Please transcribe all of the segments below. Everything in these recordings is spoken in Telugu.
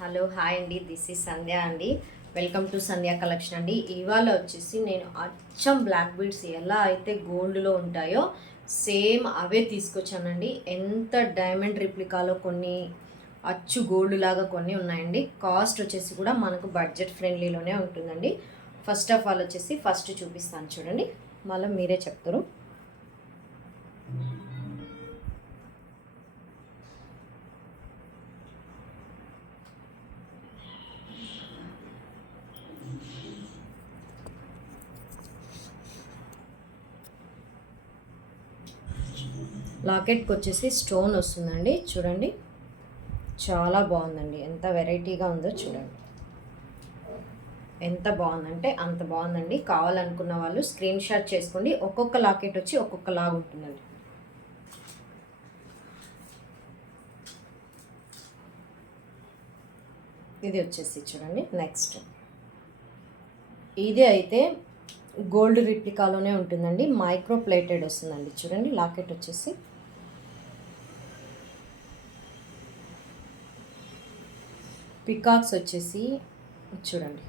హలో హాయ్ అండి, దిస్ ఈజ్ సంధ్య అండి. వెల్కమ్ టు సంధ్య కలెక్షన్ అండి. ఇవాళ వచ్చేసి నేను అచ్చం బ్లాక్ బీడ్స్ ఎలా అయితే గోల్డ్లో ఉంటాయో సేమ్ అవే తీసుకొచ్చానండి. ఎంత డైమండ్ రిప్లికాలో కొన్ని అచ్చు గోల్డ్ లాగా కొన్ని ఉన్నాయండి. కాస్ట్ వచ్చేసి కూడా మనకు బడ్జెట్ ఫ్రెండ్లీలోనే ఉంటుందండి. ఫస్ట్ ఆఫ్ ఆల్ వచ్చేసి ఫస్ట్ చూపిస్తాను చూడండి, మళ్ళీ మీరే చెప్తారు. లాకెట్కి వచ్చేసి స్టోన్ వస్తుందండి, చూడండి చాలా బాగుందండి. ఎంత వెరైటీగా ఉందో చూడండి, ఎంత బాగుందంటే అంత బాగుందండి. కావాలనుకున్న వాళ్ళు స్క్రీన్ షాట్ చేసుకోండి. ఒక్కొక్క లాకెట్ వచ్చి ఒక్కొక్కలాగా ఉంటుందండి. ఇది వచ్చేసి చూడండి, నెక్స్ట్ ఇది అయితే గోల్డ్ రిప్లికాలోనే ఉంటుందండి. మైక్రో ప్లేటెడ్ వస్తుందండి. చూడండి లాకెట్ వచ్చేసి పికాక్స్ వచ్చేసి చూడండి,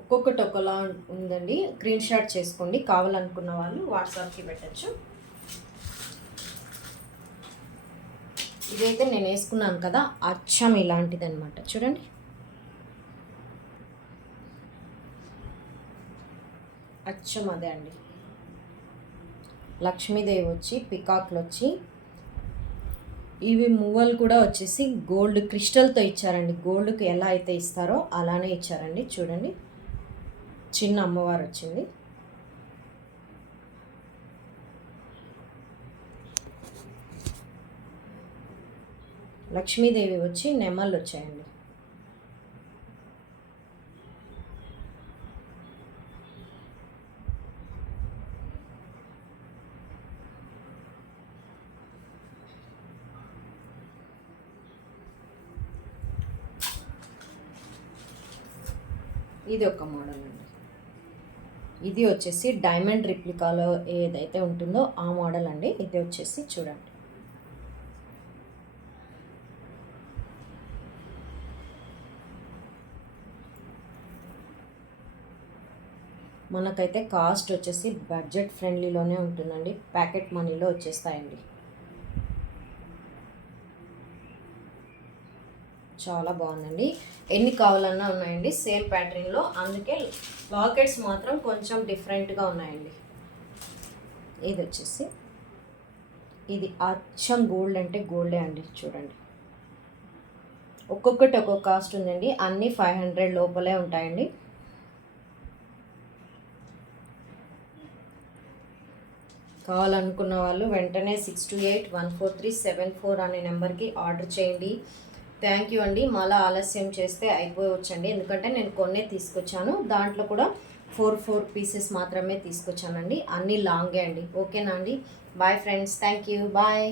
ఒక్కొక్కటి ఒకలా ఉందండి. స్క్రీన్ షాట్ చేసుకోండి. కావాలనుకున్న వాళ్ళు వాట్సాప్కి పెట్టచ్చు. ఇదైతే నేను వేసుకున్నాను కదా, అచ్చం ఇలాంటిది అనమాట. చూడండి అచ్చం అదే అండి. లక్ష్మీదేవి వచ్చి పికాక్లు వచ్చి ఇవి మువ్వలు కూడా వచ్చేసి గోల్డ్ క్రిస్టల్తో ఇచ్చారండి. గోల్డ్కి ఎలా అయితే ఇస్తారో అలానే ఇచ్చారండి. చూడండి చిన్న అమ్మవారు వచ్చింది. లక్ష్మీదేవి వచ్చి నెమళ్ళు వచ్చాయండి. ఇది ఒక మోడల్ అండి. ఇది వచ్చేసి డైమండ్ రిప్లికాలో ఏదైతే ఉంటుందో ఆ మోడల్ అండి. ఇది వచ్చేసి చూడండి, మనకైతే కాస్ట్ వచ్చేసి బడ్జెట్ ఫ్రెండ్లీలోనే ఉంటుందండి. ప్యాకెట్ మనీలో వచ్చేస్తాయండి. చాలా బాగుందండి. ఎన్ని కావాలన్నా ఉన్నాయండి సేమ్ ప్యాటర్న్లో. అందుకే లాకెట్స్ మాత్రం కొంచెం డిఫరెంట్గా ఉన్నాయండి. ఇది వచ్చేసి ఇది అచ్చం గోల్డ్ అంటే గోల్డే అండి. చూడండి ఒక్కొక్కటి ఒక్కొక్క కాస్ట్ ఉందండి. అన్నీ 500 లోపలే ఉంటాయండి. కావాలనుకున్న వాళ్ళు వెంటనే 62814374 అనే నెంబర్కి ఆర్డర్ చేయండి. థ్యాంక్ యూ అండి. మళ్ళీ ఆలస్యం చేస్తే అయిపోవచ్చండి, ఎందుకంటే నేను కొన్నే తీసుకొచ్చాను. దాంట్లో కూడా 4 పీసెస్ మాత్రమే తీసుకొచ్చానండి. అన్నీ లాంగే అండి. ఓకేనా అండి? Bye friends, thank you, bye.